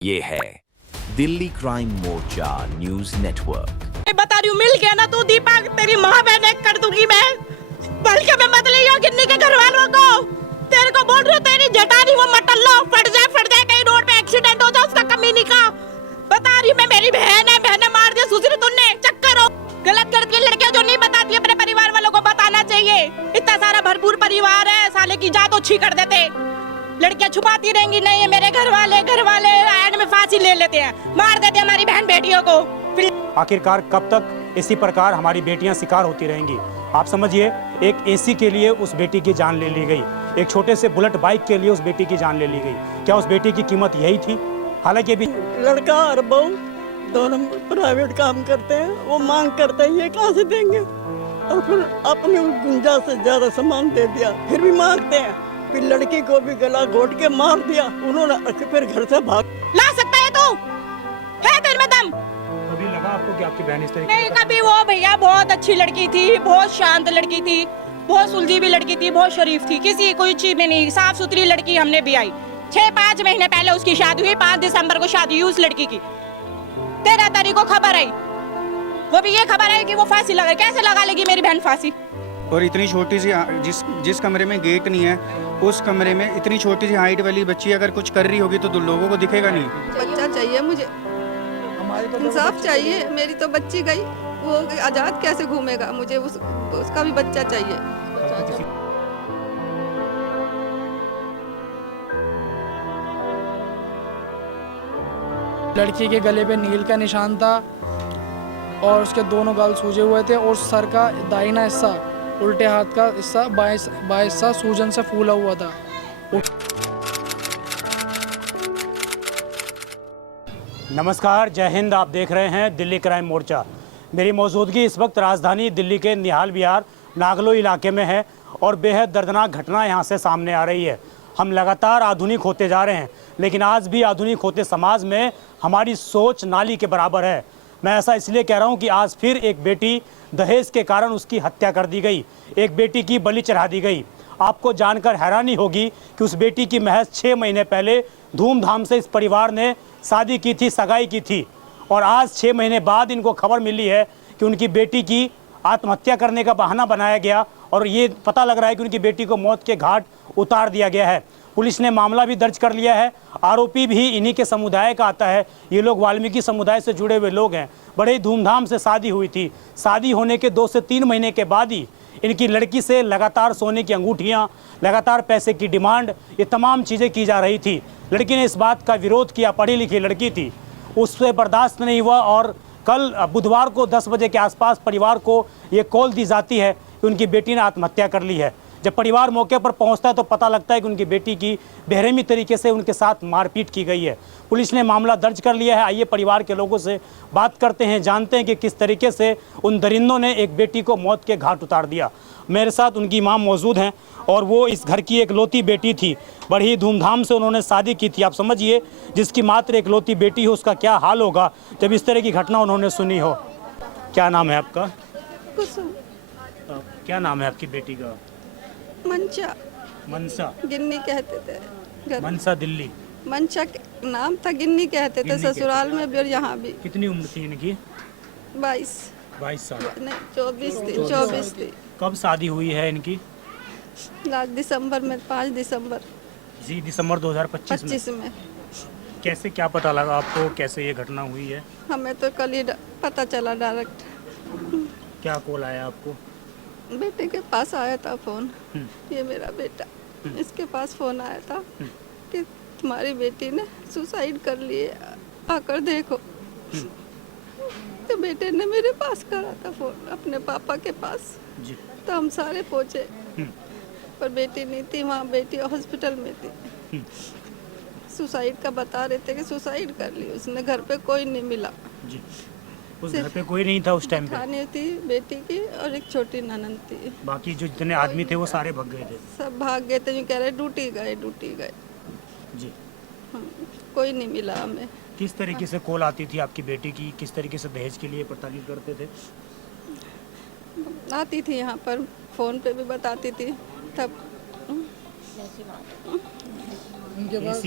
ये है दिल्ली क्राइम मोर्चा news network. बता रही हूँ, मिल गया ना तू दीपा, तेरी माँ बहन एक कर दूंगी मैं। बल्कि मैं मत लियो गिन्नी के घर वालों को। तेरे को बोल रही हूँ, तेरी जटानी वो मटल लो, फट जाए कहीं रोड पे एक्सीडेंट हो जाए उसका कमीनी का। बता रही हूँ मैं, मेरी बहन है, बहने मार दिया सुसरी तुमने, चक्कर हो। गलत करके लड़कियां जो नहीं बताती अपने परिवार वालों को बताना चाहिए। इतना सारा भरपूर परिवार है, साले की जात अच्छी कर देते। लड़कियां छुपाती रहेंगी, नहीं है मेरे घर वाले एंड में फांसी ले लेते हैं, मार देते हैं हमारी बहन बेटियों को। आखिरकार कब तक इसी प्रकार हमारी बेटियां शिकार होती रहेंगी? आप समझिए, एक एसी के लिए उस बेटी की जान ले ली गई, एक छोटे से बुलेट बाइक के लिए उस बेटी की जान ले ली गई। क्या उस बेटी की कीमत यही थी? हालांकि अभी लड़का और बहू दोनों प्राइवेट काम करते हैं, वो मांग करते हैं, ये कहाँ से देंगे? और फिर अपने गुंजाइश से ज्यादा सामान दे दिया, फिर भी मांगते हैं। फिर लड़की को भी गला घोट के मार दिया उन्होंने, फिर घर से भाग। ला सकता है तू? है तेरे में दम? कभी लगा आपको कि आपकी बहन इस तरीके नहीं कभी। वो भैया बहुत अच्छी लड़की थी, बहुत शांत लड़की थी, बहुत सुलझी भी लड़की थी, बहुत शरीफ थी, किसी कोई चीज में नहीं, साफ सुथरी लड़की हमने भी आई। 6-5 महीने पहले उसकी शादी हुई, 5 दिसंबर को शादी हुई उस लड़की की। 13 तारीख को खबर आई, वो भी ये खबर आई कि वो फांसी लगा। कैसे लगा लेगी मेरी बहन फांसी? और इतनी छोटी सी जिस कमरे में गेट नहीं है, उस कमरे में इतनी छोटी सी हाइट वाली बच्ची अगर कुछ कर रही होगी तो लोगों को दिखेगा नहीं। बच्चा चाहिए मुझे, इंसाफ चाहिए। मेरी तो बच्ची गई, वो आजाद कैसे घूमेगा? मुझे उसका भी बच्चा चाहिए। लड़की के गले पे नील का निशान था और उसके दोनों गाल सूजे हुए थे और सर का दाहिना हिस्सा, उल्टे हाथ का हिस्सा बाएं हिस्सा सूजन से फूला हुआ था। नमस्कार, जय हिंद। आप देख रहे हैं दिल्ली क्राइम मोर्चा। मेरी मौजूदगी इस वक्त राजधानी दिल्ली के निहाल विहार नागलो इलाके में है और बेहद दर्दनाक घटना यहाँ से सामने आ रही है। हम लगातार आधुनिक होते जा रहे हैं, लेकिन आज भी आधुनिक होते समाज में हमारी सोच नाली के बराबर है। मैं ऐसा इसलिए कह रहा हूँ कि आज फिर एक बेटी दहेज के कारण उसकी हत्या कर दी गई, एक बेटी की बलि चढ़ा दी गई। आपको जानकर हैरानी होगी कि उस बेटी की महज 6 महीने पहले धूमधाम से इस परिवार ने शादी की थी, सगाई की थी, और आज 6 महीने बाद इनको खबर मिली है कि उनकी बेटी की आत्महत्या करने का बहाना बनाया गया और ये पता लग रहा है कि उनकी बेटी को मौत के घाट उतार दिया गया है। पुलिस ने मामला भी दर्ज कर लिया है। आरोपी भी इन्हीं के समुदाय का आता है। ये लोग वाल्मीकि समुदाय से जुड़े हुए लोग हैं। बड़े ही धूमधाम से शादी हुई थी। शादी होने के 2 से 3 महीने के बाद ही इनकी लड़की से लगातार सोने की अंगूठियाँ, लगातार पैसे की डिमांड, ये तमाम चीज़ें की जा रही थी। लड़की ने इस बात का विरोध किया, पढ़ी लिखी लड़की थी, उससे बर्दाश्त नहीं हुआ और कल बुधवार को 10 बजे के आसपास परिवार को ये कॉल दी जाती है कि उनकी बेटी ने आत्महत्या कर ली है। जब परिवार मौके पर पहुंचता है तो पता लगता है कि उनकी बेटी की बेरहमी तरीके से उनके साथ मारपीट की गई है। पुलिस ने मामला दर्ज कर लिया है। आइए परिवार के लोगों से बात करते हैं, जानते हैं कि किस तरीके से उन दरिंदों ने एक बेटी को मौत के घाट उतार दिया। मेरे साथ उनकी मां मौजूद हैं और वो इस घर की एक लौती बेटी थी। बड़ी धूमधाम से उन्होंने शादी की थी। आप समझिए, जिसकी मात्र एक लौती बेटी हो उसका क्या हाल होगा जब इस तरह की घटना उन्होंने सुनी हो। क्या नाम है आपका? कुसुम। क्या नाम है आपकी बेटी का? मंशा। मनसा? गिन्नी कहते थे। मनसा दिल्ली? मंशा नाम था, गिन्नी कहते थे ससुराल में भी और यहाँ भी। कितनी उम्र थी इनकी? 22 साल? नहीं, 24 थी। कब शादी हुई है इनकी? लास्ट दिसंबर में, 5 दिसंबर जी, दिसंबर 2025 में। कैसे, क्या पता लगा आपको, कैसे ये घटना हुई है? हमें तो कल ही पता चला डायरेक्ट। क्या कॉल आया आपको? बेटे के पास आया था फोन, ये मेरा बेटा, इसके पास फोन आया था कि तुम्हारी बेटी ने सुसाइड कर ली है, आकर देखो। तो बेटे ने मेरे पास करा था फोन, अपने पापा के पास जी। तो हम सारे पहुंचे, पर बेटी नहीं थी वहाँ, बेटी हॉस्पिटल में थी। सुसाइड का बता रहे थे कि सुसाइड कर ली उसने, घर पे कोई नहीं मिला जी। उस घर पे कोई नहीं था उस टाइम पे? खाने थी बेटी की और एक छोटी ननद थी। बाकी जो जितने आदमी थे वो सारे भाग गए थे? सब भाग गए थे, यूँ कह रहे ड्यूटी गए जी। कोई नहीं मिला हमें। किस तरीके से कॉल आती थी आपकी बेटी की? किस तरीके से दहेज के लिए पड़ताल करते थे? आती थी यहाँ पर, फोन पे भी बताती थी। तब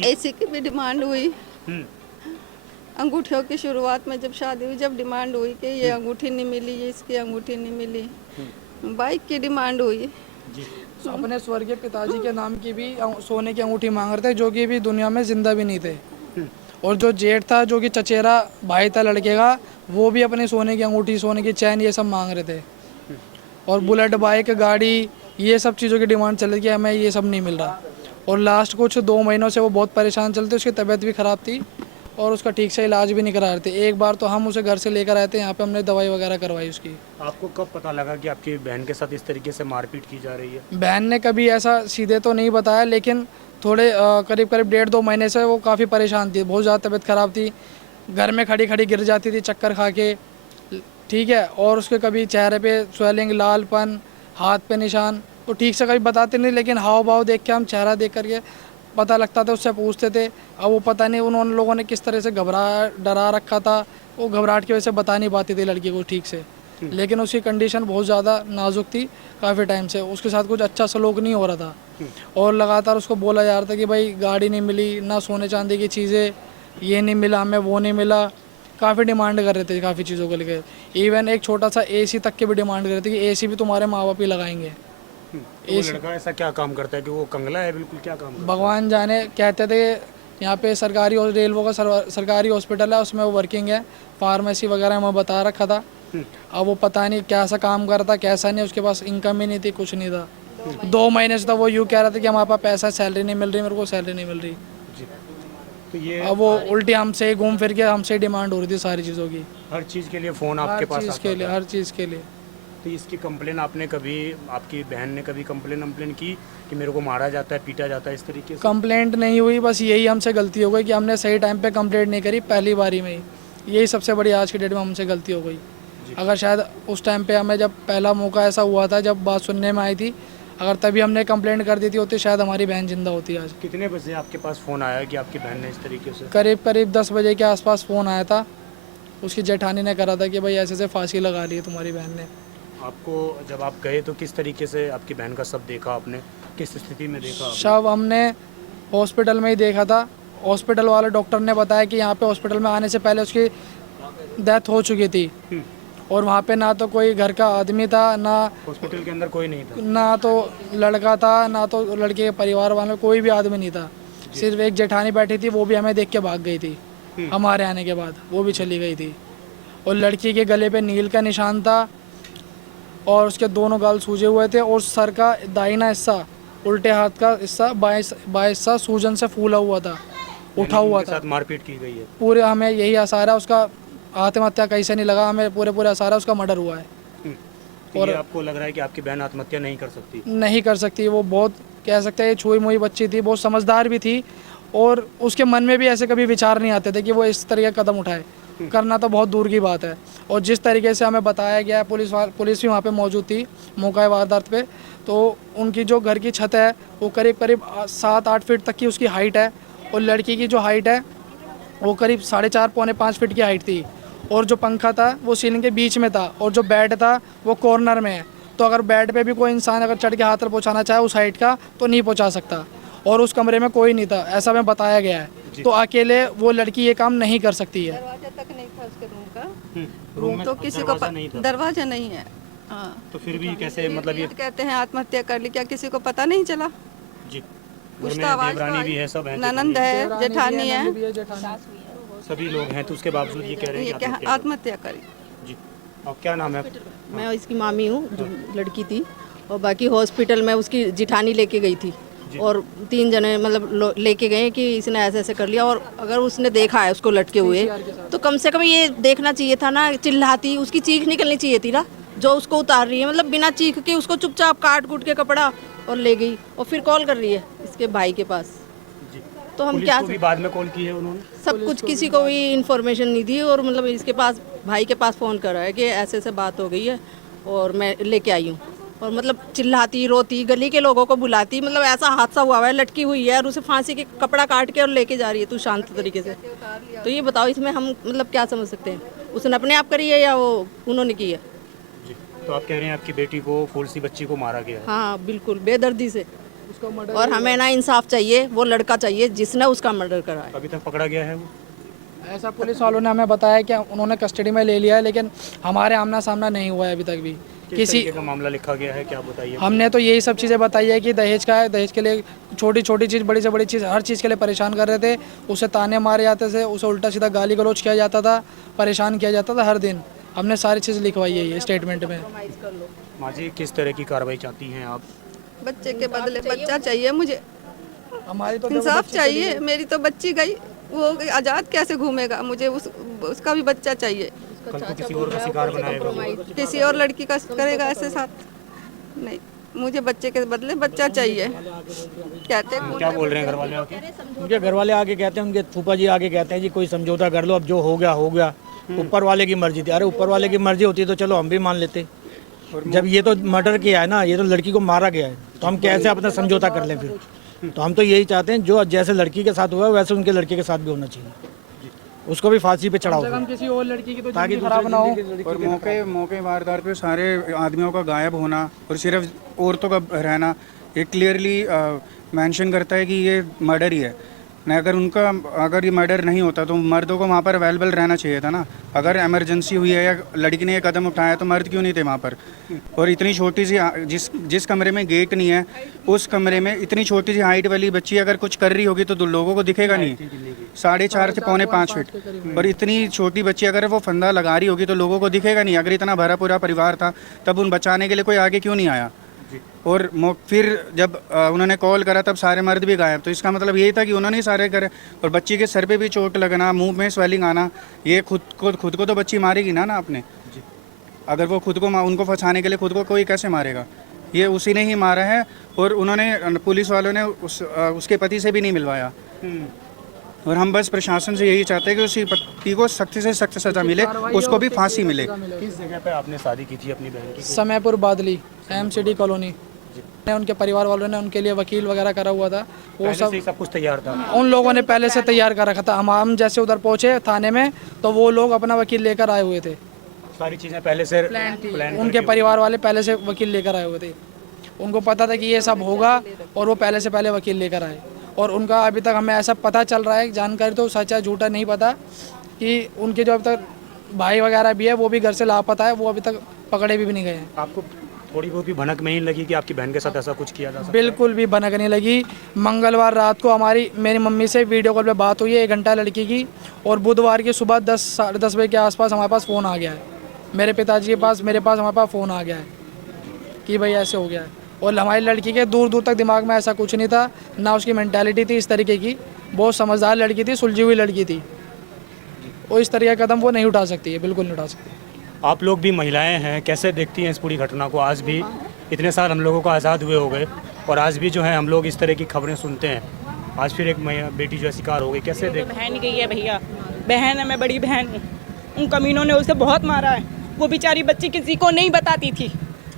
एसी की भी डिमांड हुई, अंगूठियों की शुरुआत में जब शादी हुई, जब डिमांड हुई कि ये अंगूठी नहीं मिली, ये इसकी अंगूठी नहीं मिली, बाइक की डिमांड हुई। अपने स्वर्गीय पिताजी के नाम की भी सोने की अंगूठी मांग रहे थे, जो कि भी दुनिया में जिंदा भी नहीं थे। और जो जेठ था, जो कि चचेरा भाई था लड़के का, वो भी अपने सोने की अंगूठी, सोने की चैन, ये सब मांग रहे थे। और बुलेट बाइक, गाड़ी, ये सब चीज़ों की डिमांड चल रही थी, हमें ये सब नहीं मिल रहा। और लास्ट कुछ 2 महीनों से वो बहुत परेशान चलते, उसकी तबीयत भी ख़राब थी और उसका ठीक से इलाज भी नहीं करा रहे थे। एक बार तो हम उसे घर से लेकर आए थे, यहाँ पे हमने दवाई वगैरह करवाई उसकी। आपको कब पता लगा कि आपकी बहन के साथ इस तरीके से मारपीट की जा रही है? बहन ने कभी ऐसा सीधे तो नहीं बताया, लेकिन थोड़े करीब 1.5-2 महीने से वो काफ़ी परेशान थी, बहुत ज़्यादा तबीयत ख़राब थी, घर में खड़ी खड़ी गिर जाती थी चक्कर खा के, ठीक है। और उसके कभी चेहरे पे स्वेलिंग, लालपन, हाथ पे निशान, तो ठीक से कभी बताते नहीं, लेकिन हाव भाव देख के, हम चेहरा देख करके पता लगता था, उससे पूछते थे। अब वो पता नहीं उन लोगों ने किस तरह से डरा रखा था, वो घबराहट की वजह से बता नहीं पाती थी लड़की को ठीक से। लेकिन उसकी कंडीशन बहुत ज़्यादा नाजुक थी काफ़ी टाइम से, उसके साथ कुछ अच्छा सलूक नहीं हो रहा था। और लगातार उसको बोला जा रहा था कि भाई गाड़ी नहीं मिली, ना सोने चांदी की चीज़ें, ये नहीं मिला हमें, वो नहीं मिला। काफ़ी डिमांड कर रहे थे काफ़ी चीज़ों को लेकर। इवन एक छोटा सा एसी तक की भी डिमांड कर रहे थे कि एसी भी तुम्हारे माँ बाप ही लगाएंगे। वो लड़का ऐसा क्या काम करता है कि वो कंगला है बिल्कुल? क्या काम करता है? भगवान जाने, कहते थे यहाँ पे सरकारी और रेलवे का सरकारी हॉस्पिटल है, उसमें वो वर्किंग है, फार्मेसी वगैरह में बता रखा था। अब वो पता नहीं कैसा काम कर रहा था, कैसा नहीं, उसके पास इनकम ही नहीं थी, कुछ नहीं था। 2 महीने से तो वो यूँ कह रहा था कि हमारे पास पैसा, सैलरी नहीं मिल रही, मेरे को सैलरी नहीं मिल रही। तो ये अब वो उल्टी हमसे ही घूम फिर के हमसे डिमांड हो रही थी सारी चीज़ों की, हर चीज़ के लिए फ़ोन आपके पास आता के लिए, था? हर चीज़ के लिए। तो इसकी कंप्लेन आपने कभी, आपकी बहन ने कभी कंप्लेन की कि मेरे को मारा जाता है, पीटा जाता है इस तरीके से? कंप्लेंट नहीं हुई, बस यही हमसे गलती हो गई कि हमने सही टाइम पे कंप्लेंट नहीं करी पहली बारी में ही। यही सबसे बड़ी आज की डेट में हमसे गलती हो गई। अगर शायद उस टाइम पे हमें, जब पहला मौका ऐसा हुआ था, जब बात सुनने में आई थी, अगर तभी हमने कंप्लेंट कर दी थी होती, शायद हमारी बहन जिंदा होती आज। कितने बजे आपके पास फ़ोन आया कि आपकी बहन ने इस तरीके से? करीब 10 बजे के आसपास फ़ोन आया था, उसकी जेठानी ने करा था कि भाई ऐसे से फांसी लगा ली है तुम्हारी बहन ने। आपको जब आप गए तो किस तरीके से आपकी बहन का शव देखा आपने, किस स्थिति में देखा आपने? शव हमने हॉस्पिटल में ही देखा था। हॉस्पिटल वाले डॉक्टर ने बताया कि यहाँ पे हॉस्पिटल में आने से पहले उसकी डेथ हो चुकी थी, और वहाँ पे ना तो कोई घर का आदमी था, ना हॉस्पिटल के अंदर कोई नहीं था, ना तो लड़का था, ना तो लड़के के परिवार वाले, कोई भी आदमी नहीं था। सिर्फ एक जेठानी बैठी थी, वो भी हमें देख के भाग गई थी हमारे आने के बाद, वो भी चली गई थी। और लड़की के गले पे नील का निशान था, और उसके दोनों गाल सूजे हुए थे, और सर का दाहिना हिस्सा, उल्टे हाथ का हिस्सा, बाएं हिस्सा सूजन से फूला हुआ था, उठा हुआ था। साथ मारपीट की गई है? पूरे हमें यही आसार है, उसका आत्महत्या कहीं से नहीं लगा, हमें पूरे आसार है उसका मर्डर हुआ है। और आपको लग रहा है कि आपकी बहन आत्महत्या नहीं कर सकती? नहीं कर सकती, वो बहुत, कह सकते हैं, छुई मुई बच्ची थी, बहुत समझदार भी थी, और उसके मन में भी ऐसे कभी विचार नहीं आते थे कि वो इस तरह का कदम उठाए। करना तो बहुत दूर की बात है। और जिस तरीके से हमें बताया गया है, पुलिस भी वहाँ पे मौजूद थी मौका वारदात पे, तो उनकी जो घर की छत है वो करीब 7-8 फीट तक की उसकी हाइट है, और लड़की की जो हाइट है वो करीब 4.5-5 फीट की हाइट थी, और जो पंखा था वो सीलिंग के बीच में था, और जो बेड था वो कॉर्नर में है। तो अगर बेड पे भी कोई इंसान अगर चढ़ के हाथ पहुँचाना चाहे उस हाइट का, तो नहीं पहुँचा सकता, और उस कमरे में कोई नहीं था, ऐसा हमें बताया गया है। तो अकेले वो लड़की ये काम नहीं कर सकती है। दरवाजा तक नहीं था उसके रूम का, रूम में तो किसी को दरवाजा नहीं है। हाँ, तो फिर भी कैसे, मतलब ये कहते हैं आत्महत्या कर ली, क्या किसी को पता नहीं चला? जी, कुछ तो आवाज देवरानी भी है, सब है, ननंद है, जेठानी है, सभी लोग हैं, तो उसके बावजूद ये कह रहे ये हैं क्या कि आत्महत्या करी। जी। और क्या नाम है? मैं इसकी मामी हूँ, जो लड़की थी, और बाकी हॉस्पिटल में उसकी जिठानी लेके गई थी, और 3 जने मतलब लेके गए कि इसने ऐसे ऐसे कर लिया। और अगर उसने देखा है उसको लटके हुए, तो कम से कम ये देखना चाहिए था ना, चिल्लाती, उसकी चीख निकलनी चाहिए थी ना, जो उसको उतार रही है, मतलब बिना चीख के उसको चुपचाप काट कूट के कपड़ा और ले गई, और फिर कॉल कर रही है इसके भाई के पास। तो हम क्या, भी बाद में कॉल की है उन्होंने? सब कुछ, किसी को भी इन्फॉर्मेशन नहीं दी, और मतलब इसके पास, भाई के पास फ़ोन करा है कि ऐसे ऐसे बात हो गई है और मैं लेके आई हूँ। और मतलब चिल्लाती, रोती, गली के लोगों को बुलाती, मतलब ऐसा हादसा हुआ है, लटकी हुई है और उसे फांसी के कपड़ा काट के और लेके जा रही है तू शांत तरीके से। तो ये बताओ इसमें हम मतलब क्या समझ सकते हैं? उसने अपने आप करी है या वो उन्होंने की है? जी। तो आप कह रहे हैं आपकी बेटी को, फूल सी बच्ची को मारा गया है? हाँ बिल्कुल, बेदर्दी से। और हमें ना इंसाफ चाहिए, वो लड़का चाहिए जिसने उसका मर्डर करा है। अभी तक पकड़ा गया है वो? ऐसा पुलिस वालों ने हमें बताया कि उन्होंने कस्टडी में ले लिया है, लेकिन हमारे आमना सामना नहीं हुआ है अभी तक भी। किसी का मामला लिखा गया है क्या बताइए? हमने तो यही सब चीज़ें बताई है कि दहेज का है, दहेज के लिए छोटी छोटी चीज़, बड़ी से बड़ी चीज़, हर चीज़ के लिए परेशान कर रहे थे। उसे ताने मारे जाते थे, उसे उल्टा सीधा गाली गलौज किया जाता था, परेशान किया जाता था हर दिन। हमने सारी चीज़ लिखवाई है ये स्टेटमेंट में। माँ जी, किस तरह की कार्रवाई चाहती हैं आप? बच्चे के बदले बच्चा चाहिए मुझे, हमारी तो इंसाफ चाहिए। मेरी तो बच्ची गई, वो आज़ाद कैसे घूमेगा? मुझे उसका भी बच्चा चाहिए। कल को किसी और का शिकार बनाएगा वो। किसी और लड़की का करेगा ऐसे साथ? नहीं, मुझे बच्चे के बदले बच्चा चाहिए। कहते क्या बोल रहे हैं घर वाले आके? उनके घर वाले आगे कहते हैं, उनके फूफा जी आगे कहते हैं जी कोई समझौता कर लो, अब जो हो गया हो गया, ऊपर वाले की मर्जी थी। अरे ऊपर वाले की मर्जी होती तो चलो हम भी मान लेते। जब ये तो मर्डर किया है ना, ये तो लड़की को मारा गया है, तो हम कैसे अपना समझौता कर लें फिर? तो हम तो यही चाहते हैं जो जैसे लड़की के साथ हुआ वैसे उनके लड़के के साथ भी होना चाहिए, उसको भी फांसी पे चढ़ाओ हम किसी और लड़की की तो ताकि जिंदगी खराब ना हो। और मौके वारदात पे सारे आदमियों का गायब होना और सिर्फ औरतों का रहना, ये क्लियरली मेंशन करता है कि ये मर्डर ही है ना। अगर ये मर्डर नहीं होता तो मर्दों को वहाँ पर अवेलेबल रहना चाहिए था ना। अगर इमरजेंसी हुई है या लड़की ने ये कदम उठाया तो मर्द क्यों नहीं थे वहाँ पर? और इतनी छोटी सी जिस कमरे में गेट नहीं है, उस कमरे में इतनी छोटी सी हाइट वाली बच्ची अगर कुछ कर रही होगी तो लोगों को दिखेगा नहीं। 4.5 से 4.5 फीट और इतनी छोटी बच्ची अगर वो फंदा लगा रही होगी तो लोगों को दिखेगा नहीं। अगर इतना भरा पूरा परिवार था तब उन बचाने के लिए कोई आगे क्यों नहीं आया? और फिर जब उन्होंने कॉल करा तब सारे मर्द भी गायब। तो इसका मतलब यही था कि उन्होंने ही सारे करे। और बच्ची के सर पे भी चोट लगना, मुंह में स्वेलिंग आना, ये खुद को तो बच्ची मारेगी ना अपने। अगर वो खुद को उनको फंसाने के लिए खुद को कोई कैसे मारेगा? ये उसी ने ही मारा है। और उन्होंने पुलिस वालों ने उसके पति से भी नहीं मिलवाया। और हम बस प्रशासन से यही चाहते हैं कि उसी पति को सख्त से सख्त सजा मिले, उसको भी फांसी मिले। किस जगह पे आपने शादी की थी अपनी बहन की? समयपुर बादली MCD कॉलोनी। उनके परिवार वालों ने उनके लिए वकील वगैरह करा हुआ था, वो सब कुछ तैयार था। उन लोगों ने पहले से तैयार कर रखा था। हम जैसे उधर पहुंचे थाने में तो वो लोग अपना वकील लेकर आए हुए थे। सारी चीजें पहले से प्लान उनके परिवार वाले पहले से वकील लेकर आए हुए थे। उनको पता था कि ये सब होगा और वो पहले से पहले वकील लेकर आए। और उनका अभी तक हमें ऐसा पता चल रहा है, जानकारी तो सच है झूठा नहीं पता, कि उनके जो अभी तक भाई वगैरह भी है वो भी घर से लापता है, वो अभी तक पकड़े भी नहीं गए हैं। आपको थोड़ी बहुत भी भनक नहीं लगी कि आपकी बहन के साथ ऐसा कुछ किया जा सकता है? बिल्कुल भी भनक नहीं लगी। मंगलवार रात को मेरी मम्मी से वीडियो कॉल पे बात हुई है 1 घंटा लड़की की, और बुधवार की सुबह 10 साढ़े 10 बजे के आसपास हमारे पास फ़ोन आ गया है। मेरे पिताजी के पास, मेरे पास, हमारे पास फ़ोन आ गया है कि भाई ऐसे हो गया है। और हमारी लड़की के दूर दूर तक दिमाग में ऐसा कुछ नहीं था, ना उसकी मेंटालिटी थी इस तरीके की। बहुत समझदार लड़की थी, सुलझी हुई लड़की थी। और इस तरह का कदम वो नहीं उठा सकती है, बिल्कुल नहीं उठा सकती। आप लोग भी महिलाएं हैं, कैसे देखती हैं इस पूरी घटना को? आज भी इतने साल हम लोगों को आज़ाद हुए हो गए और आज भी जो है हम लोग इस तरह की खबरें सुनते हैं। आज फिर एक बेटी जो है शिकार हो गई, कैसे देख? बहन गई है भैया, बहन है, मैं बड़ी बहन हूँ। उन कमीनों ने उसे बहुत मारा है। वो बेचारी बच्ची किसी को नहीं बताती थी।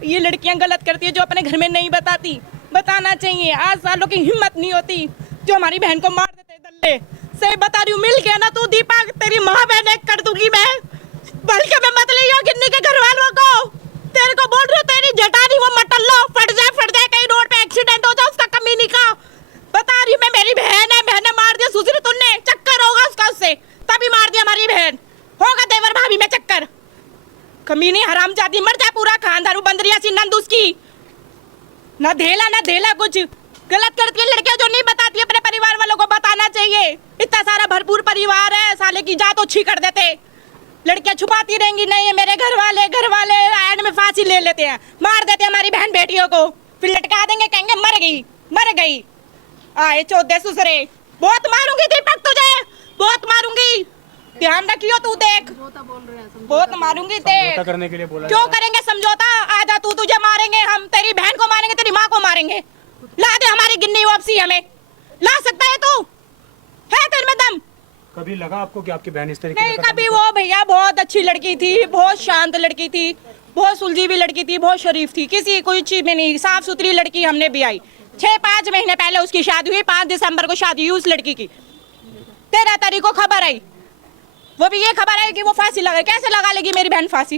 ये लड़कियां गलत करती है जो अपने घर में नहीं बताती। बताना चाहिए। 8 सालों की हिम्मत नहीं होती जो हमारी बहन को मार देते दल्ले। सही बता रही हूँ, मिल गया ना तू दीपा, तेरी माँ बहन एक कर दूंगी मैं। बल्कि मैं मत लियो गिन्नी के घर वालों को। तेरे को बोल रही हूँ, तेरी जटानी वो मटल लो, फट जाए कहीं रोड पे एक्सीडेंट हो जाए उसका कमीनी का। बता रही हूँ मैं, मेरी बहन है, बहन ने मार दिया। सुसरी तुमने चक्कर होगा उसका, उससे तभी मार दिया हमारी बहन। होगा देवर भाभी में चक्कर। कमीनी हरामजादी, मर जाए पूरा खानदान। बंदरिया सी नंद उसकी, ना धेला कुछ। गलत करती है लड़कियां जो नहीं बताती अपने परिवार वालों को। बताना चाहिए। इतना सारा भरपूर परिवार है, साले की जात ओछी कर देते। लड़कियां छुपाती रहेंगी, नहीं है मेरे घर वाले एंड में फांसी ले लेते हैं, मार देते हमारी बहन बेटियों को, फिर लटका देंगे, कहेंगे मर गई। आए चौदह सुसरे, बहुत मारूंगी दीपक तुझे, बहुत मारूंगी। ध्यान रखियो, तू देख, बहुत मारूंगी। देख करने के लिए बोला क्यों करेंगे समझौता? आजा तू, तुझे मारेंगे हम, तेरी बहन को मारेंगे, तेरी माँ को मारेंगे। ला दे हमारी गिन्नी वापसी, हमें ला सकता है तू? है तेरे में दम? कभी लगा आपको कि आपकी बहन इस तरीके नहीं कभी। वो भैया बहुत अच्छी लड़की थी, बहुत शांत लड़की थी, बहुत सुलझी हुई लड़की थी, बहुत शरीफ थी, किसी कोई चीज में नहीं, साफ सुथरी लड़की। हमने भी आई 6-5 महीने पहले उसकी शादी हुई, 5 दिसंबर को शादी हुई उस लड़की की। 13 तारीख को खबर आई, वो भी ये खबर आई कि वो फांसी लगा। कैसे लगा लेगी मेरी बहन फांसी?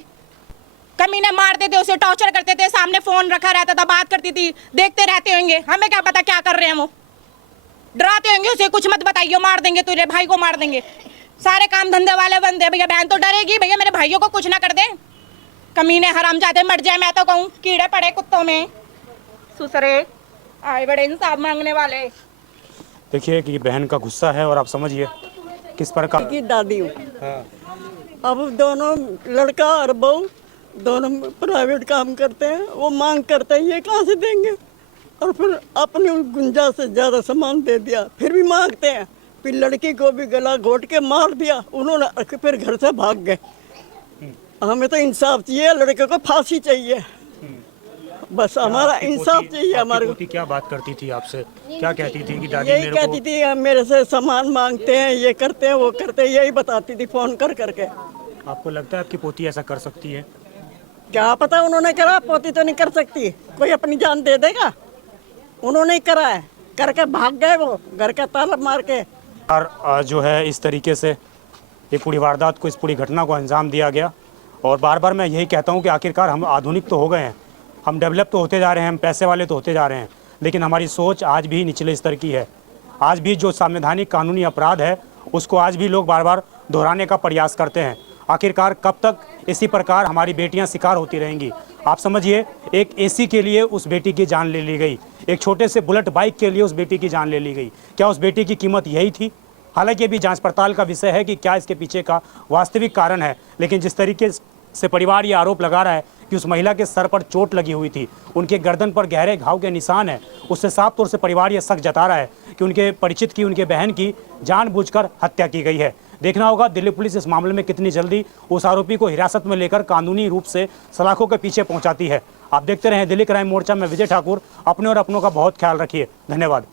कमीने मारते थे उसे, टॉर्चर करते थे, सामने फोन रखा रहता था, बात करती थी, देखते रहते होंगे, हमें क्या पता क्या कर रहे हैं वो। डराते होंगे उसे, कुछ मत बताइए, मार देंगे, तेरे भाई को मार देंगे। सारे काम धंधे वाले बंदे, भैया बहन तो डरेगी, भैया मेरे भाइयों को कुछ ना कर दे, कमीने हरामजादे मर जाए, मैं तो कहूँ कीड़े पड़े कुत्तों में, सुसरे आए बड़े इंसाफ मांगने वाले। देखिए कि ये बहन का गुस्सा है और आप समझिए किस प्रकार की दादी हूँ। अब दोनों लड़का और बहू दोनों प्राइवेट काम करते हैं, वो मांग करते हैं, ये कहाँ से देंगे? और फिर अपनी गुंजा से ज़्यादा सामान दे दिया, फिर भी मांगते हैं। फिर लड़की को भी गला घोट के मार दिया उन्होंने, फिर घर से भाग गए। हमें तो इंसाफ चाहिए, लड़के को फांसी चाहिए, बस हमारा इंसाफ चाहिए। हमारे को क्या बात करती थी आपसे, क्या कहती थी कि दादी यही कहती थी मेरे से सामान मांगते हैं, ये करते हैं, वो करते हैं, यही बताती थी फोन कर करके। आपको लगता है आपकी पोती ऐसा कर सकती है? क्या पता, उन्होंने करा, पोती तो नहीं कर सकती, कोई अपनी जान दे देगा। उन्होंने ही करा है, करके भाग गए वो घर का ताला मार के। और जो है इस तरीके से ये पूरी वारदात को, इस पूरी घटना को अंजाम दिया गया। और बार बार मैं यही कहता हूँ कि आखिरकार हम आधुनिक तो हो गए हैं, हम डेवलप तो होते जा रहे हैं, हम पैसे वाले तो होते जा रहे हैं, लेकिन हमारी सोच आज भी निचले स्तर की है। आज भी जो संवैधानिक कानूनी अपराध है उसको आज भी लोग बार बार दोहराने का प्रयास करते हैं। आखिरकार कब तक इसी प्रकार हमारी बेटियां शिकार होती रहेंगी? आप समझिए, एक एसी के लिए उस बेटी की जान ले ली गई, एक छोटे से बुलेट बाइक के लिए उस बेटी की जान ले ली गई। क्या उस बेटी की कीमत यही थी? हालांकि अभी जांच पड़ताल का विषय है कि क्या इसके पीछे का वास्तविक कारण है, लेकिन जिस तरीके से परिवार ये आरोप लगा रहा है कि उस महिला के सर पर चोट लगी हुई थी, उनके गर्दन पर गहरे घाव के निशान हैं, उससे साफ तौर से परिवार ये शक जता रहा है कि उनके परिचित की, उनके बहन की जानबूझकर हत्या की गई है। देखना होगा दिल्ली पुलिस इस मामले में कितनी जल्दी उस आरोपी को हिरासत में लेकर कानूनी रूप से सलाखों के पीछे पहुंचाती है। आप देखते रहें दिल्ली क्राइम मोर्चा में विजय ठाकुर। अपने और अपनों का बहुत ख्याल रखिए। धन्यवाद।